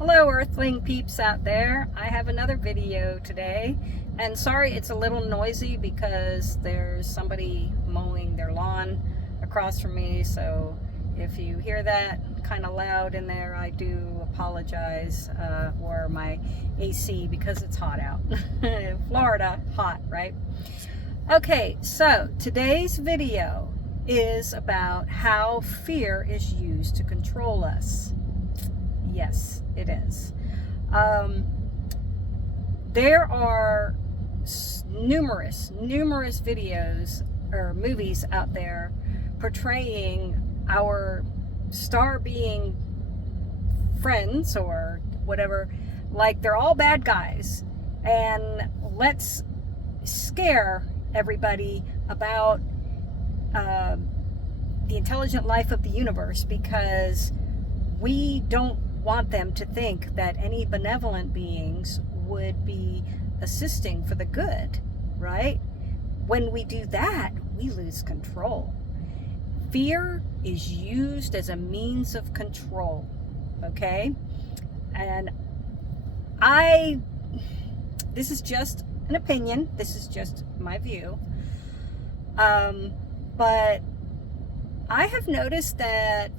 Hello Earthling peeps out there. I have another video today, and sorry it's a little noisy because there's somebody mowing their lawn across from me, so if you hear that kind of loud in there, I do apologize, or my AC because it's hot out. Florida, hot, right? Okay, so today's video is about how fear is used to control us. Yes, it is. There are numerous videos or movies out there portraying our star being friends or whatever, like they're all bad guys, and let's scare everybody about the intelligent life of the universe, because we don't want them to think that any benevolent beings would be assisting for the good, right? When we do that, we lose control. Fear is used as a means of control, okay? And this is just an opinion, this is just my view, but I have noticed that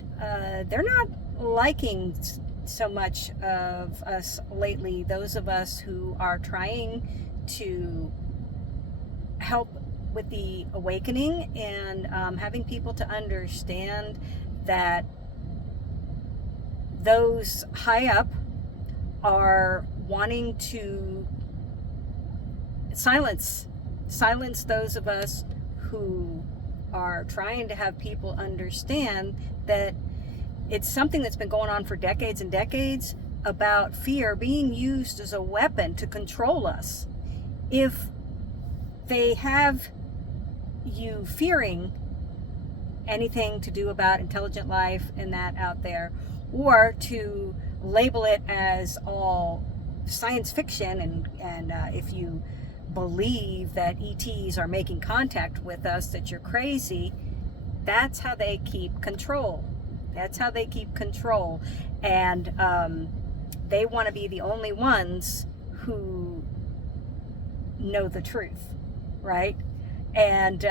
they're not liking so much of us lately, those of us who are trying to help with the awakening and having people to understand that those high up are wanting to silence those of us who are trying to have people understand that it's something that's been going on for decades and decades, about fear being used as a weapon to control us. If they have you fearing anything to do about intelligent life and that out there, or to label it as all science fiction, and if you believe that ETs are making contact with us, that you're crazy, that's how they keep control. That's how they keep control. And they want to be the only ones who know the truth, right? And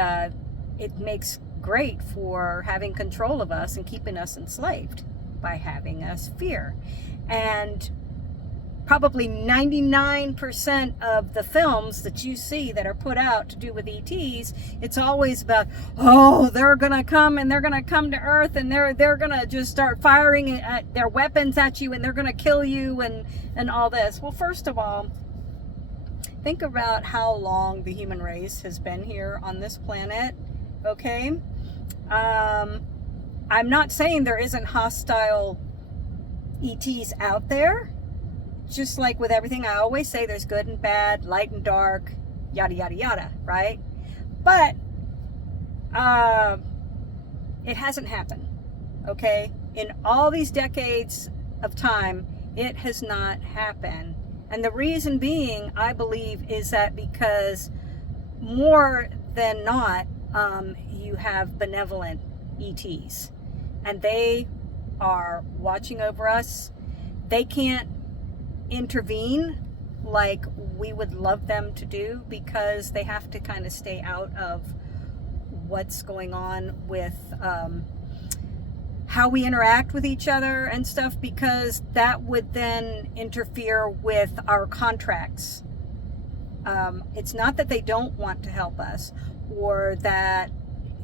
it makes great for having control of us and keeping us enslaved by having us fear. And probably 99% of the films that you see that are put out to do with ETs, it's always about, oh, they're gonna come and they're gonna come to Earth and they're gonna just start firing their weapons at you and they're gonna kill you and all this. Well, first of all, think about how long the human race has been here on this planet, okay? I'm not saying there isn't hostile ETs out there. Just like with everything, I always say there's good and bad, light and dark, yada, yada, yada, right? But it hasn't happened, okay? In all these decades of time, it has not happened. And the reason being, I believe, is that because more than not, you have benevolent ETs. And they are watching over us. They can't intervene like we would love them to do, because they have to kind of stay out of what's going on with how we interact with each other and stuff, because that would then interfere with our contracts. It's not that they don't want to help us, or that,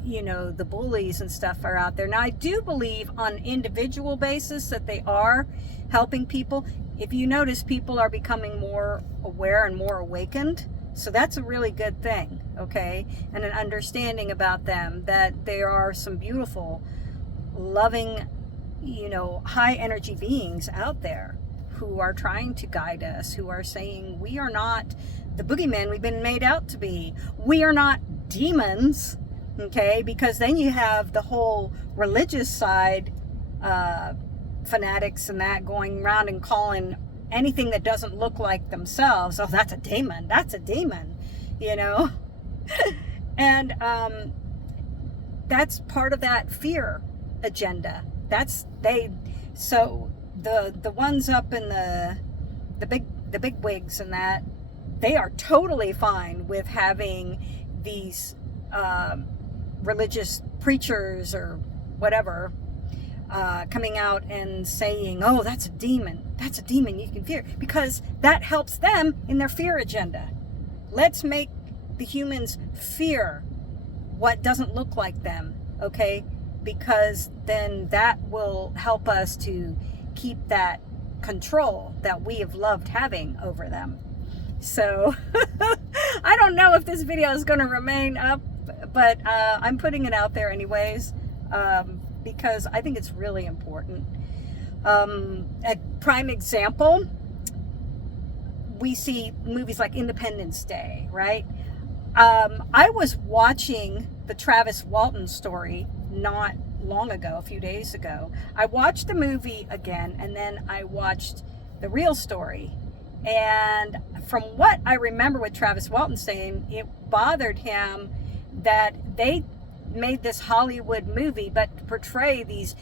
you know, the bullies and stuff are out there. Now, I do believe on individual basis that they are helping people. If you notice, people are becoming more aware and more awakened. So that's a really good thing, okay? And an understanding about them, that there are some beautiful, loving, you know, high energy beings out there who are trying to guide us, who are saying we are not the boogeyman we've been made out to be. We are not demons, okay? Because then you have the whole religious side, fanatics and that, going around and calling anything that doesn't look like themselves, oh, that's a demon, you know? And that's part of that fear agenda. So the ones up in the big wigs and that, they are totally fine with having these religious preachers or whatever coming out and saying, oh, that's a demon you can fear, because that helps them in their fear agenda. Let's make the humans fear what doesn't look like them, okay? Because then that will help us to keep that control that we have loved having over them. So I don't know if this video is going to remain up, but I'm putting it out there anyways, because I think it's really important. A prime example, we see movies like Independence Day, right? I was watching the Travis Walton story not long ago, a few days ago. I watched the movie again, and then I watched the real story. And from what I remember with Travis Walton saying, it bothered him that they made this Hollywood movie, but to portray these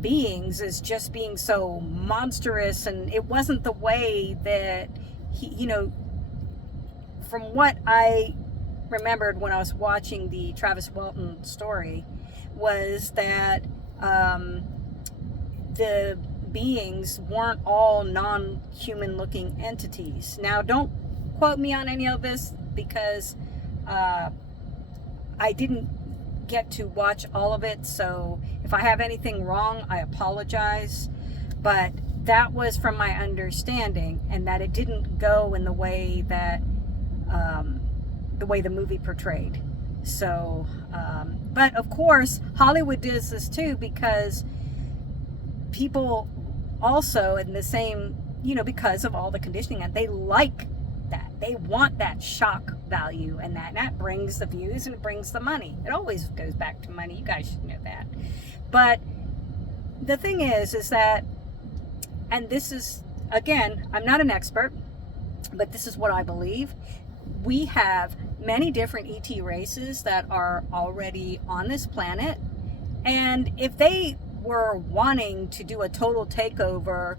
beings as just being so monstrous, and it wasn't the way that he, from what I remembered when I was watching the Travis Walton story, was that the beings weren't all non-human looking entities. Now, don't quote me on any of this, because I didn't get to watch all of it, so if I have anything wrong, I apologize. But that was from my understanding, and that it didn't go in the way that the movie portrayed. So but of course Hollywood does this too, because people also in the same, because of all the conditioning, and they like that, they want that shock value, and that brings the views and it brings the money. It always goes back to money. You guys should know that. But the thing is that, and this is, again, I'm not an expert, but this is what I believe. We have many different ET races that are already on this planet, and if they were wanting to do a total takeover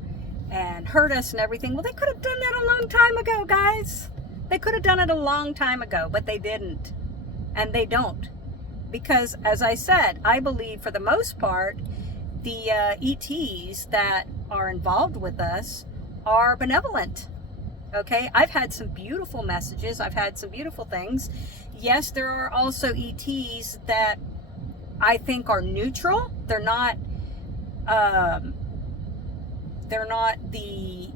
and hurt us and everything, well, they could have done that a long time ago, guys. They could have done it a long time ago, but they didn't, and they don't, because, as I said, I believe for the most part the ETs that are involved with us are benevolent. Okay, I've had some beautiful messages. I've had some beautiful things. Yes, there are also ETs that I think are neutral. They're not the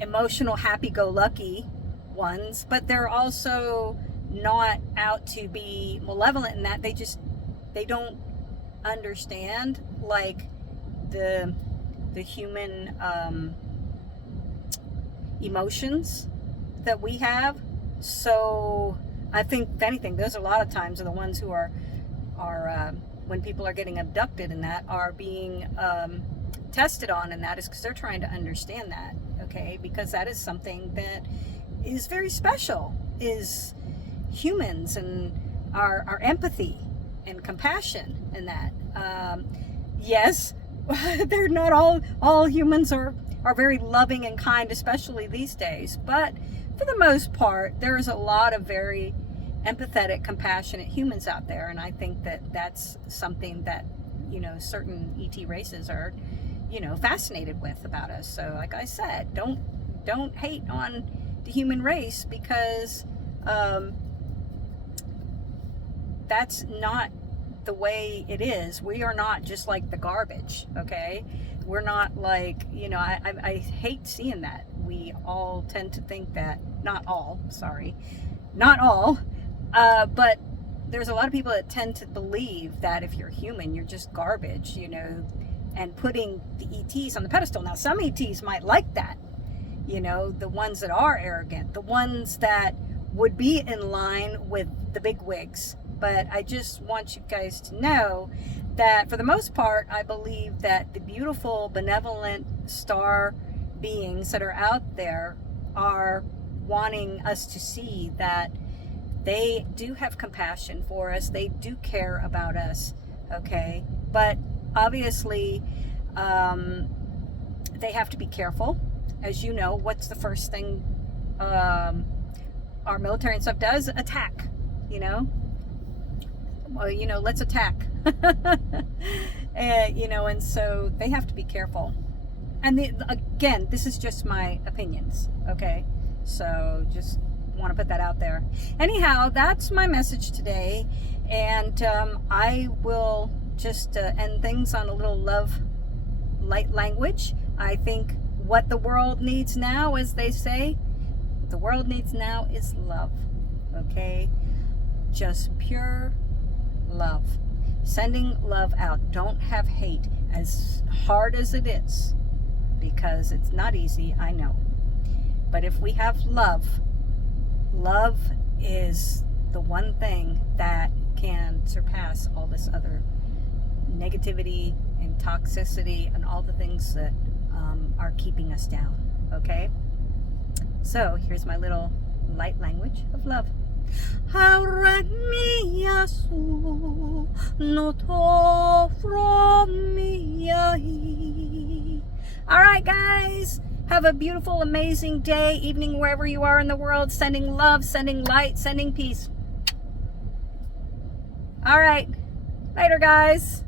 emotional happy-go-lucky ones, but they're also not out to be malevolent in that they don't understand like the human emotions that we have. So I think, if anything, those a lot of times are the ones who are when people are getting abducted and that are being tested on, and that is because they're trying to understand that, okay? Because that is something that is very special, is humans and our empathy and compassion and that. Yes, they're not all humans are very loving and kind, especially these days, but for the most part, there is a lot of very empathetic, compassionate humans out there, and I think that that's something that, certain ET races are, fascinated with about us. So, like I said, don't hate on the human race, because that's not the way it is. We are not just like the garbage, okay? We're not like, I hate seeing that. We all tend to think that, not all, but there's a lot of people that tend to believe that if you're human, you're just garbage, and putting the ETs on the pedestal. Now, some ETs might like that, the ones that are arrogant, the ones that would be in line with the big wigs. But I just want you guys to know that for the most part, I believe that the beautiful, benevolent star beings that are out there are wanting us to see that they do have compassion for us. They do care about us, okay? But obviously, They have to be careful. As you know, what's the first thing our military and stuff does? Attack, you know? Well, you know, let's attack. You know, and so they have to be careful. And again, this is just my opinions, okay? So just want to put that out there. Anyhow, that's my message today. And I will just end things on a little love, light language. I think what the world needs now, as they say, what the world needs now is love, okay? Just pure love. Sending love out. Don't have hate, as hard as it is, because it's not easy, I know. But if we have love, love is the one thing that can surpass all this other negativity and toxicity and all the things that are keeping us down, okay? So here's my little light language of love. All right, guys, have a beautiful, amazing day, evening, wherever you are in the world. Sending love, sending light, sending peace. All right, later, guys.